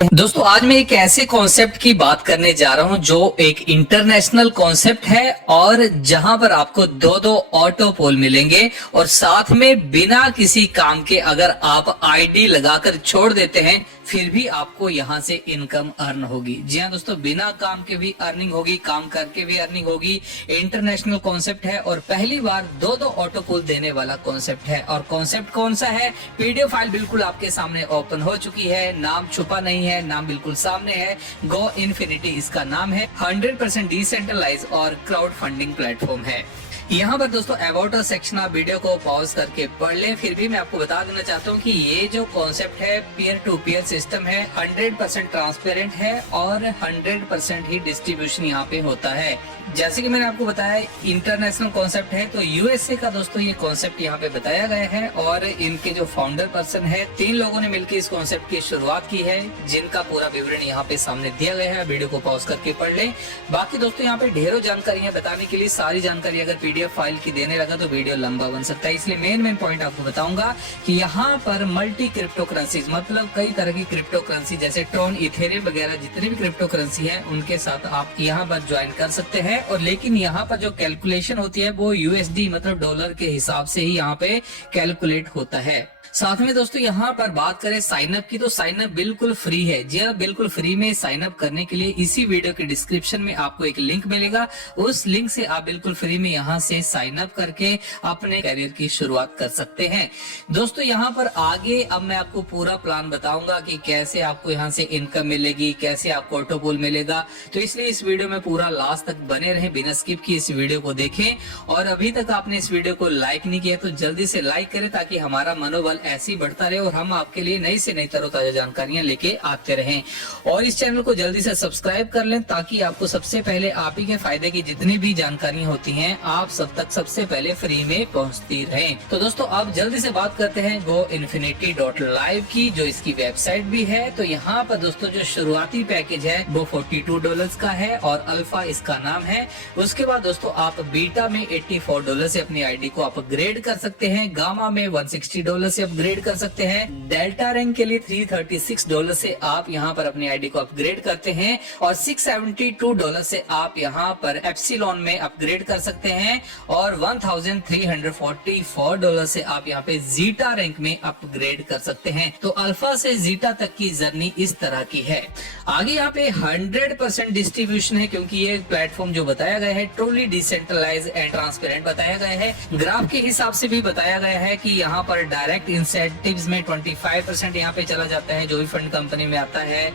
दोस्तों आज मैं एक ऐसे कॉन्सेप्ट की बात करने जा रहा हूं जो एक इंटरनेशनल कॉन्सेप्ट है और जहां पर आपको दो ऑटो पोल मिलेंगे और साथ में बिना किसी काम के अगर आप आईडी लगाकर छोड़ देते हैं फिर भी आपको यहां से इनकम अर्न होगी। जी हाँ दोस्तों, बिना काम के भी अर्निंग होगी, काम करके भी अर्निंग होगी। इंटरनेशनल कॉन्सेप्ट है और पहली बार दो ऑटो पोल देने वाला कॉन्सेप्ट है। और कॉन्सेप्ट कौन सा है? पीडीएफ फाइल बिल्कुल आपके सामने ओपन हो चुकी है, नाम छुपा नहीं है, नाम बिल्कुल सामने है। गो इन्फिनिटी इसका नाम है। 100% डिसेंट्रलाइज और क्राउड फंडिंग प्लेटफॉर्म है। यहाँ पर दोस्तों अबाउट अस सेक्शन आप वीडियो को पॉज करके पढ़ लें। फिर भी मैं आपको बता देना चाहता हूँ कि ये जो कॉन्सेप्ट है पीयर टू पीयर सिस्टम है, 100% ट्रांसपेरेंट है और 100% ही डिस्ट्रीब्यूशन यहाँ पे होता है। जैसे कि मैंने आपको बताया इंटरनेशनल कॉन्सेप्ट है, तो यूएसए का दोस्तों ये कॉन्सेप्ट यहाँ पे बताया गया है और इनके जो फाउंडर पर्सन है, 3 लोगों ने मिलकर इस कॉन्सेप्ट की शुरुआत की है, जिनका पूरा विवरण यहाँ पे सामने दिया गया है। वीडियो को पॉज करके पढ़ लें। बाकी दोस्तों यहाँ पे ढेरों जानकारियां बताने के लिए, सारी जानकारी अगर पीडीएफ फाइल की देने लगा तो वीडियो लंबा बन सकता है, इसलिए मेन पॉइंट आपको बताऊंगा कि यहाँ पर मल्टी क्रिप्टो करेंसीज, मतलब कई तरह की क्रिप्टो करेंसी जैसे ट्रोन, इथेरियम वगैरह जितनी भी क्रिप्टो करेंसी है उनके साथ आप यहाँ पर ज्वाइन कर सकते हैं। और लेकिन यहाँ पर जो कैलकुलेशन होती है वो यूएसडी मतलब डॉलर के हिसाब से ही यहाँ पे कैलकुलेट होता है। साथ में दोस्तों यहाँ पर बात करें साइन अप की, तो साइन अप बिल्कुल फ्री है। जी हाँ, बिल्कुल फ्री में साइन अप करने के लिए इसी वीडियो के डिस्क्रिप्शन में आपको एक लिंक मिलेगा। उस लिंक से आप बिल्कुल फ्री में यहाँ से साइन अप करके अपने करियर की शुरुआत कर सकते हैं। दोस्तों यहाँ पर आगे अब मैं आपको पूरा प्लान बताऊंगा कि कैसे आपको यहाँ से इनकम मिलेगी, कैसे आपको ऑटो पोल मिलेगा। तो इसलिए इस वीडियो में पूरा लास्ट तक बने रहे, बिना स्किप किए इस वीडियो को देखें। और अभी तक आपने इस वीडियो को लाइक नहीं किया तो जल्दी से लाइक करें ताकि हमारा मनोबल ऐसे ही बढ़ता रहे और हम आपके लिए नई से नई तरोताजा जानकारियां लेके आते रहें। और इस चैनल को जल्दी से सब्सक्राइब कर लें ताकि आपको सबसे पहले आप ही के फायदे की जितनी भी जानकारियां होती हैं आप सब तक सबसे पहले फ्री में पहुंचती रहें। तो दोस्तों अब जल्दी से बात करते हैं goinfinity.live की, जो इसकी वेबसाइट भी है। तो यहाँ पर दोस्तों जो शुरुआती पैकेज है वो $42 का है और अल्फा इसका नाम है। उसके बाद दोस्तों आप बीटा में $84 से अपनी आईडी को अपग्रेड कर सकते हैं, गामा में $160 से अपग्रेड कर सकते हैं, डेल्टा रैंक के लिए $336 से आप यहाँ पर अपनी आईडी को अपग्रेड करते हैं और $672 से आप यहाँ पर एप्सिलॉन में अपग्रेड कर सकते हैं और $1344 से आप यहाँ पे जीटा रैंक में अपग्रेड कर सकते हैं। तो अल्फा से जीटा तक की जर्नी इस तरह की है। आगे यहाँ पे 100% डिस्ट्रीब्यूशन है क्योंकि ये प्लेटफॉर्म जो बताया गया है ट्रूली डिसेंट्रलाइज एंड ट्रांसपेरेंट बताया गया है। ग्राफ के हिसाब से भी बताया गया है कि यहाँ पर डायरेक्ट इंसेंटिव्स में 25% यहाँ पे चला जाता है, जो भी फंड कंपनी में आता है।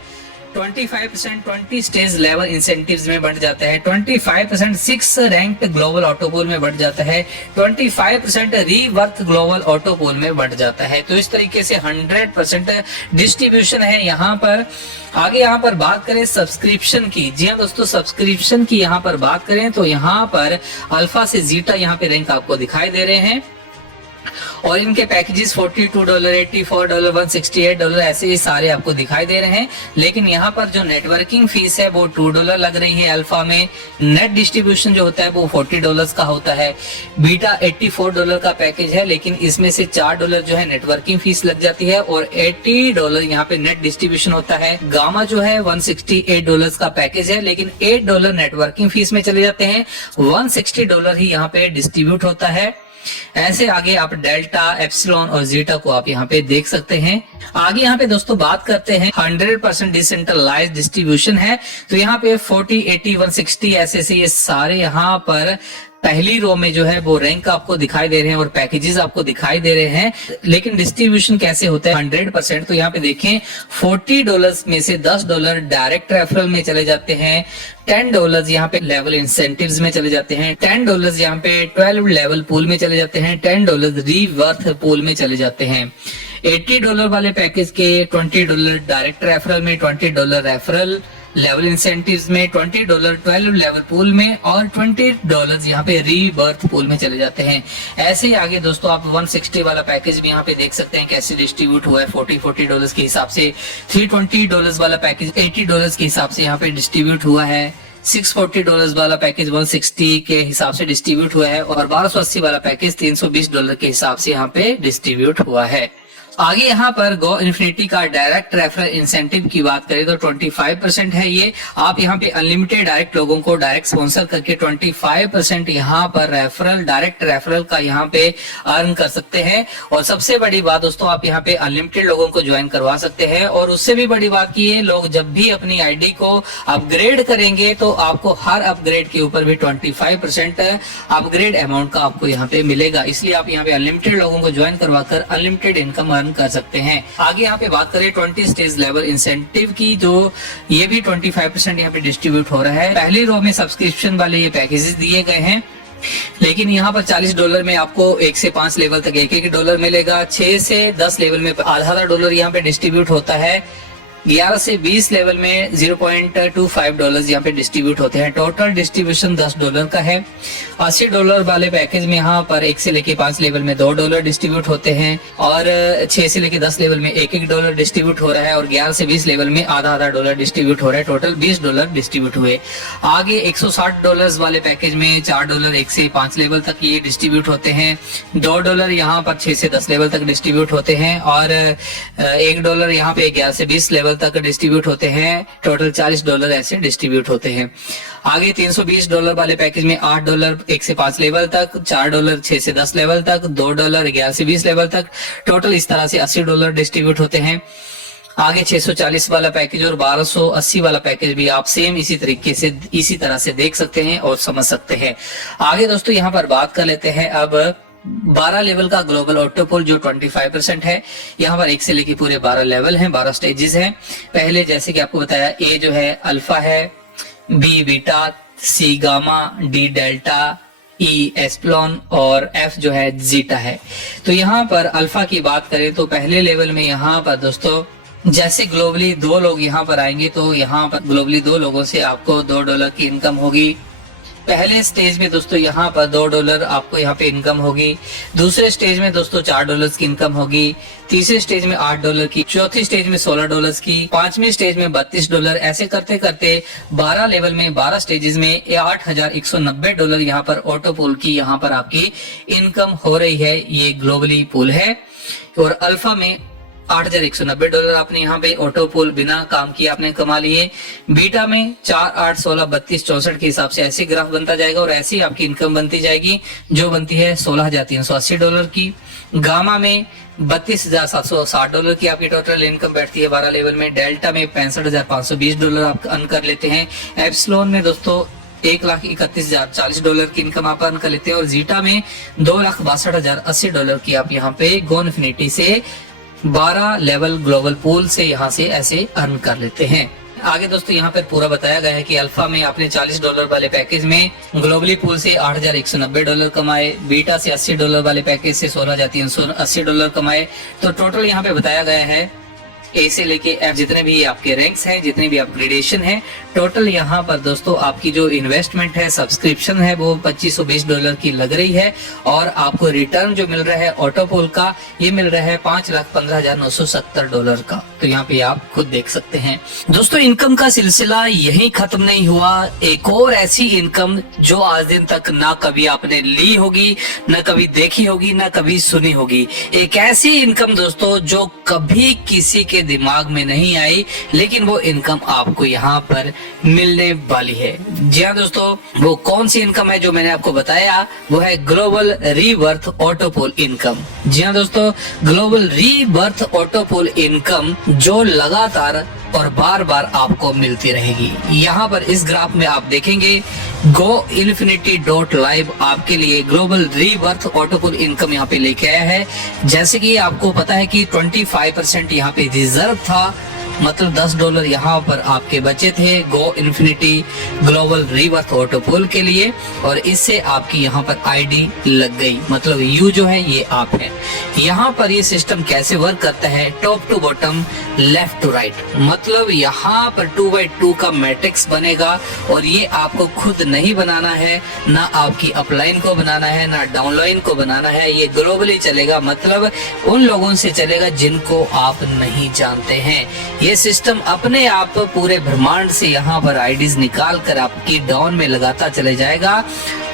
25% 20 स्टेज लेवल इंसेंटिव्स में बढ़ जाता है, 25% 6 रैंक्ड ग्लोबल ऑटो पोल में बढ़ जाता है, 25% रीवर्थ ग्लोबल ऑटो पोल में बढ़ जाता है। तो इस तरीके से 100% डिस्ट्रीब्यूशन है यहाँ पर। आगे यहाँ पर बात करें सब्सक्रिप्शन की। जी हाँ दोस्तों, सब्सक्रिप्शन की यहाँ पर बात करें तो यहाँ पर अल्फा से जीटा यहाँ पे रैंक आपको दिखाई दे रहे हैं और इनके पैकेजेस $42, $84, $168 ऐसे ही सारे आपको दिखाई दे रहे हैं। लेकिन यहाँ पर जो नेटवर्किंग फीस है वो $2 लग रही है अल्फा में। नेट डिस्ट्रीब्यूशन जो होता है वो $40 का होता है। बीटा $84 का पैकेज है, लेकिन इसमें से $4 जो है नेटवर्किंग फीस लग जाती है और $80 यहाँ पे नेट डिस्ट्रीब्यूशन होता है। गामा जो है $168 का पैकेज है, लेकिन $8 नेटवर्किंग फीस में चले जाते हैं, $160 ही यहाँ पे डिस्ट्रीब्यूट होता है। ऐसे आगे आप डेल्टा, एप्सिलॉन और जीटा को आप यहाँ पे देख सकते हैं। आगे यहाँ पे दोस्तों बात करते हैं 100% डिसेंट्रलाइज डिस्ट्रीब्यूशन है। तो यहाँ पे 40, 80, 160 ऐसे ये सारे यहाँ पर पहली रो में जो है वो रैंक आपको दिखाई दे रहे हैं और पैकेजेस आपको दिखाई दे रहे हैं। लेकिन डिस्ट्रीब्यूशन कैसे होता है 100%? तो यहाँ पे देखें $40 में से $10 डायरेक्ट रेफरल में चले जाते हैं, $10 यहाँ पे लेवल इंसेंटिव्स में चले जाते हैं, $10 यहाँ पे 12 लेवल पूल में चले जाते हैं, $10 रीवर्थ पूल में चले जाते हैं। $80 वाले पैकेज के $20 डायरेक्ट रेफरल में, $20 रेफरल लेवल इंसेंटिव्स में, $20 12 लेवल पूल में और $20 यहाँ पे रीबर्थ पूल में चले जाते हैं। ऐसे ही आगे दोस्तों आप 160 वाला पैकेज भी यहाँ पे देख सकते हैं कैसे डिस्ट्रीब्यूट हुआ है। $40 के हिसाब से $320 वाला पैकेज $80 के हिसाब से यहाँ पे डिस्ट्रीब्यूट हुआ है। $640 वाला पैकेज 160 के हिसाब से डिस्ट्रीब्यूट हुआ है और $1280 वाला पैकेज $320 के हिसाब से यहाँ पे डिस्ट्रीब्यूट हुआ है। आगे यहाँ पर गो इन्फिनिटी का डायरेक्ट रेफरल इंसेंटिव की बात करें तो 25% है ये। आप यहाँ पे अनलिमिटेड डायरेक्ट लोगों को डायरेक्ट स्पॉन्सर करके 25% यहाँ पर डायरेक्ट रेफरल का यहाँ पे अर्न कर सकते हैं। और सबसे बड़ी बात दोस्तों, आप यहाँ पे अनलिमिटेड लोगों को ज्वाइन करवा सकते हैं। और उससे भी बड़ी बात की है, लोग जब भी अपनी आईडी को अपग्रेड करेंगे तो आपको हर अपग्रेड के ऊपर भी 25% अपग्रेड अमाउंट का आपको यहाँ पे मिलेगा। इसलिए आप यहाँ पे अनलिमिटेड लोगों को ज्वाइन करवा कर अनलिमिटेड इनकम कर सकते हैं। आगे यहाँ पे बात करें 20 स्टेज लेवल इंसेंटिव की, तो ये भी 25% यहाँ पे डिस्ट्रीब्यूट हो रहा है। पहली रो में सब्सक्रिप्शन वाले ये पैकेजेस दिए गए हैं, लेकिन यहाँ पर $40 में आपको 1 से 5 लेवल तक $1 मिलेगा। 6 से 10 लेवल में आधा $1 यहाँ पे डिस्ट्रीब्यूट होता है। 11 से 20 लेवल में $0.25 यहाँ पे डिस्ट्रीब्यूट होते हैं। टोटल डिस्ट्रीब्यूशन $10 का है। $80 वाले पैकेज में यहाँ पर 1 से लेके 5 लेवल में $2 डिस्ट्रीब्यूट होते हैं, और 6 से लेके 10 लेवल में $1 डिस्ट्रीब्यूट हो रहा है, और 11 से 20 लेवल में आधा $1 डिस्ट्रीब्यूट हो रहा है। टोटल $20 डिस्ट्रीब्यूट हुए। आगे $160 वाले पैकेज में $4 1 से 5 लेवल तक ये डिस्ट्रीब्यूट होते हैं। $2 यहाँ पर 6 से 10 लेवल तक डिस्ट्रीब्यूट होते हैं, और $1 यहाँ पे 11 से 20 लेवल तक डिस्ट्रीब्यूट होते हैं। टोटल $40 ऐसे डिस्ट्रीब्यूट होते हैं। आगे $320 वाले पैकेज में $8 1 से 5 लेवल तक, $4 6 से 10 लेवल तक, $2 11 से 20 लेवल तक। टोटल इस तरह से $80 डिस्ट्रीब्यूट होते हैं। आगे 640 वाला पैकेज और 1280 वाला पैकेज भी आप सेम इसी तरीके से इसी तरह से देख सकते हैं और समझ सकते हैं। आगे दोस्तों यहाँ पर बात कर लेते हैं अब 12 लेवल का ग्लोबल ऑटोपोल जो 25% है। यहाँ पर 1 से लेके पूरे 12 लेवल हैं, 12 स्टेजेस हैं। पहले जैसे कि आपको बताया, ए जो है अल्फा है, बी बीटा, सी गामा, डी डेल्टा, ई एस्प्लॉन और एफ जो है जीटा है। तो यहाँ पर अल्फा की बात करें तो पहले लेवल में यहाँ पर दोस्तों जैसे ग्लोबली 2 लोग यहाँ पर आएंगे तो यहाँ पर ग्लोबली 2 लोगों से आपको $2 की इनकम होगी। पहले स्टेज में दोस्तों यहाँ पर $2 आपको यहाँ पे इनकम होगी। दूसरे स्टेज में दोस्तों $4 की इनकम होगी। तीसरे स्टेज में $8 की, चौथी स्टेज में $16 की, 5वीं स्टेज में $32। ऐसे करते करते 12 लेवल में 12 स्टेजेस में $8,190 यहाँ पर ऑटो पूल की यहाँ पर आपकी इनकम हो रही है। ये ग्लोबली पूल है। और अल्फा में $8,190 आपने यहाँ पे ऑटो पूल बिना काम किए आपने कमा लिए। बीटा में 4, 8, 16, 32, 64 के हिसाब से ऐसे ग्राफ बनता जाएगा और ऐसी आपकी इनकम बनती जाएगी जो बनती है $16,380 की। गामा में $32,760 की आपकी टोटल इनकम बैठती है 12 लेवल में। डेल्टा में $65,520 आप अर्न कर लेते हैं। एप्सिलॉन में दोस्तों $1,31,040 की इनकम आप अर्न कर लेते हैं। और जीटा में $2,62,080 की आप यहाँ पे गो इन्फिनिटी से 12 लेवल ग्लोबल पूल से यहाँ से ऐसे अर्न कर लेते हैं। आगे दोस्तों यहाँ पर पूरा बताया गया है कि अल्फा में आपने $40 वाले पैकेज में ग्लोबली पूल से $8,190 कमाए, बीटा से $80 वाले पैकेज से $16,380 कमाए। तो टोटल यहाँ पे बताया गया है ए से लेके एफ जितने भी आपके रैंक्स हैं, जितने भी अपग्रेडेशन है, टोटल यहाँ पर दोस्तों आपकी जो इन्वेस्टमेंट है, सब्सक्रिप्शन है, वो $2520 की लग रही है। और आपको रिटर्न जो मिल रहा है ऑटोपोल का, ये मिल रहा है $5,15,970 का। तो यहाँ पे आप खुद देख सकते हैं। दोस्तों इनकम का सिलसिला यही खत्म नहीं हुआ। एक और ऐसी इनकम जो आज दिन तक ना कभी आपने ली होगी, ना कभी देखी होगी, ना कभी सुनी होगी। एक ऐसी इनकम दोस्तों जो कभी किसी के दिमाग में नहीं आई, लेकिन वो इनकम आपको यहाँ पर मिलने वाली है। जी हाँ दोस्तों, वो कौन सी इनकम है जो मैंने आपको बताया, वो है ग्लोबल रीबर्थ ऑटोपोल इनकम। जी हाँ दोस्तों, ग्लोबल रीबर्थ ऑटोपोल इनकम जो लगातार और बार बार आपको मिलती रहेगी। यहाँ पर इस ग्राफ में आप देखेंगे GoInfinity.live आपके लिए ग्लोबल रीबर्थ ऑटोपोल इनकम यहाँ पे लेके आया है। जैसे कि आपको पता है कि 25% यहाँ पे रिजर्व था, मतलब $10 यहाँ पर आपके बचे थे गो इन्फिनिटी ग्लोबल रीबर्थ ऑटोपोल के लिए, और इससे आपकी यहाँ पर आईडी लग गई, मतलब यू जो है ये आप है। यहाँ पर ये सिस्टम कैसे वर्क करता है, top to bottom, left to right, मतलब यहाँ पर 2x2 का मैट्रिक्स बनेगा। और ये आपको खुद नहीं बनाना है, ना आपकी अपलाइन को बनाना है, ना डाउनलाइन को बनाना है। ये ग्लोबली चलेगा, मतलब उन लोगों से चलेगा जिनको आप नहीं जानते हैं। ये सिस्टम अपने आप पूरे ब्रह्मांड से यहाँ पर आईडीज निकाल कर आपकी डाउन में लगाता चले जाएगा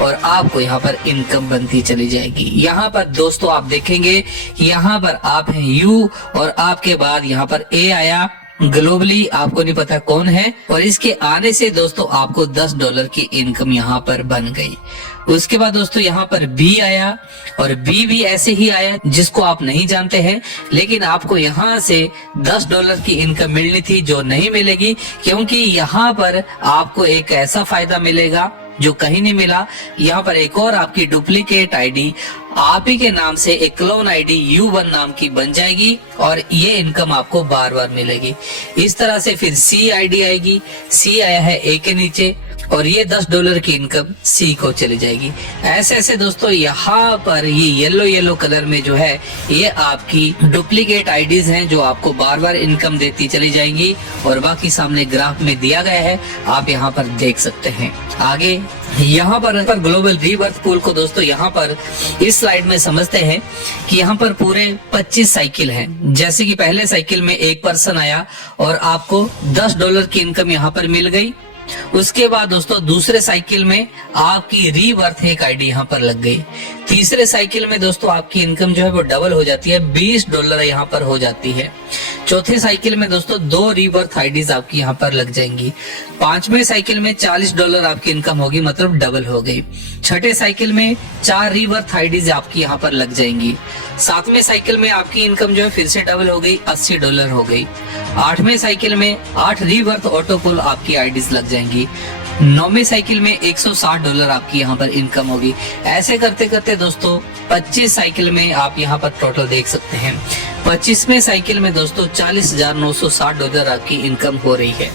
और आपको यहाँ पर इनकम बनती चली जाएगी। यहाँ पर दोस्तों आप देखेंगे यहाँ पर आप हैं यू और आपके बाद यहाँ पर ए आया। ग्लोबली आपको नहीं पता कौन है और इसके आने से दोस्तों आपको $10 की इनकम यहाँ पर बन गई। उसके बाद दोस्तों यहाँ पर बी आया और बी भी ऐसे ही आया जिसको आप नहीं जानते हैं, लेकिन आपको यहाँ से $10 की इनकम मिलनी थी जो नहीं मिलेगी, क्योंकि यहाँ पर आपको एक ऐसा फायदा मिलेगा जो कहीं नहीं मिला। यहाँ पर एक और आपकी डुप्लीकेट आईडी आप ही के नाम से एक क्लोन आईडी U1 नाम की बन जाएगी और ये इनकम आपको बार बार मिलेगी। इस तरह से फिर C आईडी आएगी, C आया है A के नीचे और ये $10 की इनकम C को चली जाएगी। ऐसे ऐसे दोस्तों यहाँ पर ये येलो कलर में जो है ये आपकी डुप्लीकेट आईडीज हैं जो आपको बार बार इनकम देती चली जाएंगी और बाकी सामने ग्राफ में दिया गया है, आप यहाँ पर देख सकते हैं। आगे यहाँ पर ग्लोबल रीबर्थ पूल को दोस्तों यहाँ पर इस स्लाइड में समझते हैं कि यहाँ पर पूरे 25 साइकिल हैं। जैसे कि पहले साइकिल में एक पर्सन आया और आपको $10 की इनकम यहाँ पर मिल गई। उसके बाद दोस्तों दूसरे साइकिल में आपकी रीबर्थ एक आईडी यहाँ पर लग गई। तीसरे साइकिल में दोस्तों आपकी इनकम जो है वो डबल हो जाती है, $20 यहाँ पर हो जाती है। चौथे साइकिल में दोस्तों 2 रीबर्थ आईडीज आपकी यहाँ पर लग जाएंगी। पांचवें साइकिल में $40 आपकी इनकम होगी, मतलब डबल हो गई। छठे साइकिल में 4 रीबर्थ आईडीज आपकी यहाँ पर लग जाएंगी। सातवें साइकिल में आपकी इनकम जो है फिर से डबल हो गई, $80 हो गई। आठवें साइकिल में 8 रीबर्थ ऑटोपुल आपकी आईडीज लग जाएंगी। 9वें साइकिल में $160 आपकी यहाँ पर इनकम होगी। ऐसे करते करते दोस्तों 25 साइकिल में आप यहाँ पर टोटल देख सकते हैं। 25वें साइकिल में दोस्तों $40,960 आपकी इनकम हो रही है।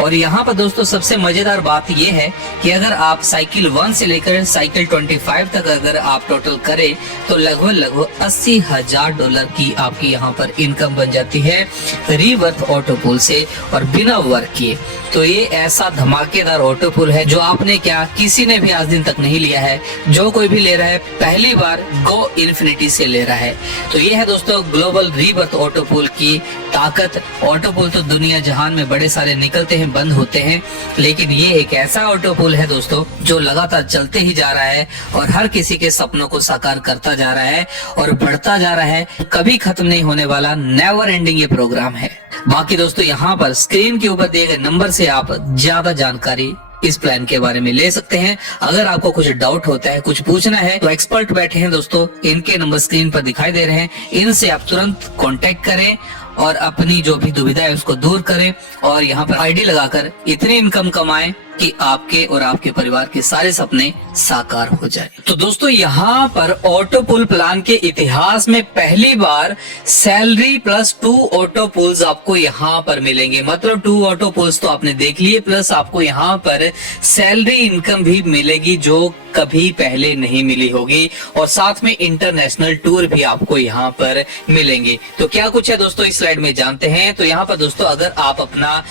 और यहाँ पर दोस्तों सबसे मजेदार बात यह है कि अगर आप साइकिल 1 से लेकर साइकिल 25 तक अगर आप टोटल करें तो लगभग $80,000 की आपकी यहाँ पर इनकम बन जाती है रीबर्थ ऑटोपुल से और बिना वर्क किए। तो ये ऐसा धमाकेदार ऑटोपुल है जो आपने क्या किसी ने भी आज दिन तक नहीं लिया है। जो कोई भी ले रहा है पहली बार गो इन्फिनिटी से ले रहा है। तो ये है दोस्तों ग्लोबल रीबर्थ ऑटोपुल की ताकत। ऑटोपुल तो दुनिया जहान में बड़े सारे निकलते हैं, बंद होते हैं, लेकिन ये एक ऐसा ऑटोपुल है दोस्तों जो लगातार चलते ही जा रहा है और हर किसी के सपनों को साकार करता जा रहा है और बढ़ता जा रहा है। कभी खत्म नहीं होने वाला नेवर एंडिंग ये प्रोग्राम है। बाकी दोस्तों यहाँ पर स्क्रीन के ऊपर दिए गए नंबर से आप ज्यादा जानकारी इस प्लान के बारे में ले सकते हैं। अगर आपको कुछ डाउट होता है, कुछ पूछना है, तो एक्सपर्ट बैठे हैं दोस्तों, इनके नंबर स्क्रीन पर दिखाई दे रहे हैं। इनसे आप तुरंत कांटेक्ट करें और अपनी जो भी दुविधा है उसको दूर करें और यहाँ पर आईडी लगाकर इतनी इनकम कमाएं कि आपके और आपके परिवार के सारे सपने साकार हो जाए। तो दोस्तों यहाँ पर ऑटोपुल प्लान के इतिहास में पहली बार सैलरी प्लस 2 ऑटोपुल्स आपको यहाँ पर मिलेंगे। मतलब 2 ऑटोपुल्स तो आपने देख लिए, प्लस आपको यहाँ पर सैलरी इनकम भी मिलेगी जो कभी पहले नहीं मिली होगी और साथ में इंटरनेशनल टूर भी आपको यहाँ पर मिलेंगे। तो क्या कुछ है दोस्तों इस स्लाइड में जानते हैं। तो यहाँ पर दोस्तों अगर आप अपना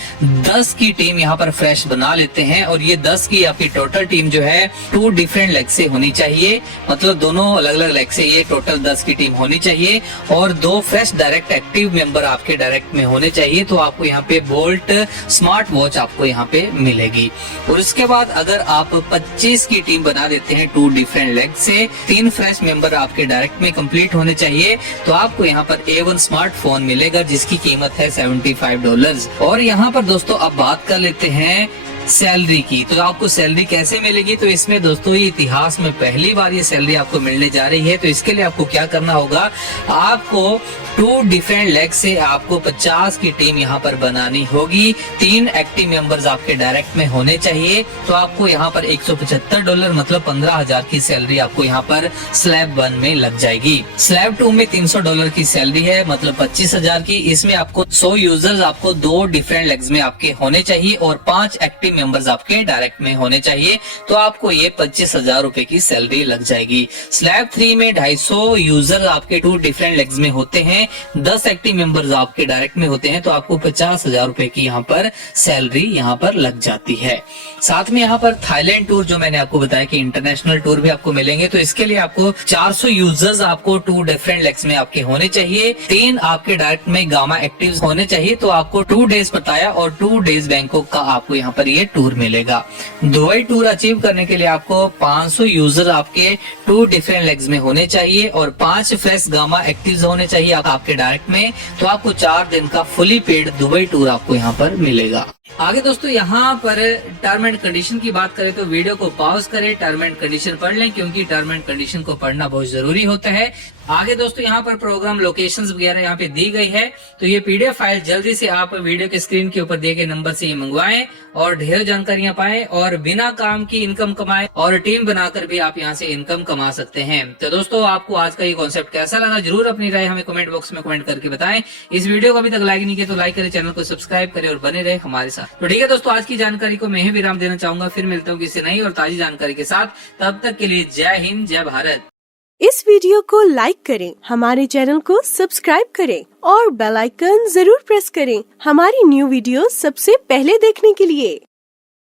10 की टीम यहाँ पर फ्रेश बना लेते हैं और ये 10 की आपकी टोटल टीम जो है 2 डिफरेंट लेग से होनी चाहिए, मतलब दोनों अलग अलग लेग से ये टोटल 10 की टीम होनी चाहिए और 2 फ्रेश डायरेक्ट एक्टिव मेंबर आपके डायरेक्ट में होने चाहिए। तो आपको यहाँ पे बोल्ट स्मार्ट वॉच आपको यहाँ पे मिलेगी। और उसके बाद अगर आप 25 की टीम बना देते हैं 2 डिफरेंट लेग से, 3 फ्रेश मेंबर आपके डायरेक्ट में कंप्लीट होने चाहिए, तो आपको यहाँ पर A1 स्मार्टफोन मिलेगा जिसकी कीमत है $75। और यहाँ पर दोस्तों अब बात कर लेते हैं सैलरी की। तो आपको सैलरी कैसे मिलेगी, तो इसमें दोस्तों ये इतिहास में पहली बार ये सैलरी आपको मिलने जा रही है। तो इसके लिए आपको क्या करना होगा, आपको 2 डिफरेंट लेग से आपको 50 की टीम यहाँ पर बनानी होगी। 3 एक्टिव मेंबर्स आपके डायरेक्ट में होने चाहिए। तो आपको यहाँ पर $175 मतलब 15,000 की सैलरी आपको यहाँ पर स्लैब 1 में लग जाएगी। स्लैब 2 में $300 की सैलरी है, मतलब 25,000 की। इसमें आपको 100 यूजर्स आपको 2 डिफरेंट लेग्स में आपके होने चाहिए और 5 एक्टिव मेंबर्स आपके डायरेक्ट में होने चाहिए, तो आपको ये 25,000 रुपए की सैलरी लग जाएगी। स्लैब 3 में 250 यूजर आपके 2 डिफरेंट लेग्स में होते हैं, 10 एक्टिव मेंबर्स आपके डायरेक्ट में होते हैं, तो आपको 50,000 रुपए की यहाँ पर सैलरी यहाँ पर लग जाती है। साथ में यहाँ पर थाईलैंड टूर जो मैंने आपको बताया कि इंटरनेशनल टूर भी आपको मिलेंगे, तो इसके लिए आपको 400 यूजर्स आपको 2 डिफरेंट लेग्स में आपके होने चाहिए, 3 आपके डायरेक्ट में गामा एक्टिव होने चाहिए, तो आपको 2 डेज पटाया और 2 डेज बैंकॉक का आपको यहाँ पर ये टूर मिलेगा। दुबई टूर अचीव करने के लिए आपको 500 यूजर आपके 2 डिफरेंट लेग्स में होने चाहिए और 5 फ्रेश गामा एक्टिव होने चाहिए आपके डायरेक्ट में, तो आपको 4 दिन का फुली पेड दुबई टूर आपको यहाँ पर मिलेगा। आगे दोस्तों यहाँ पर टर्म एंड कंडीशन की बात करें तो वीडियो को पॉज करें, टर्म एंड कंडीशन पढ़ लें, क्योंकि टर्म एंड कंडीशन को पढ़ना बहुत जरूरी होता है। आगे दोस्तों यहाँ पर प्रोग्राम लोकेशंस वगैरह यहाँ पे दी गई है, तो ये पीडीएफ फाइल जल्दी से आप वीडियो के स्क्रीन के ऊपर दिए गए नंबर से ये मंगवाएं और ढेर जानकारियां पाएं और बिना काम की इनकम कमाएं और टीम बनाकर भी आप यहाँ से इनकम कमा सकते हैं। तो दोस्तों आपको आज का ये कॉन्सेप्ट कैसा लगा, जरूर अपनी राय हमें कमेंट बॉक्स में कमेंट करके बताएं। इस वीडियो को अभी तक लाइक नहीं किया तो लाइक करें, चैनल को सब्सक्राइब करें और बने रहे हमारे साथ। तो ठीक है दोस्तों, आज की जानकारी को मैं ही विराम देना चाहूंगा, फिर मिलता हूँ किसी नई और ताजी जानकारी के साथ। तब तक के लिए जय हिंद, जय भारत। इस वीडियो को लाइक करें, हमारे चैनल को सब्सक्राइब करें और बेल आइकन जरूर प्रेस करें हमारी न्यू वीडियो सबसे पहले देखने के लिए।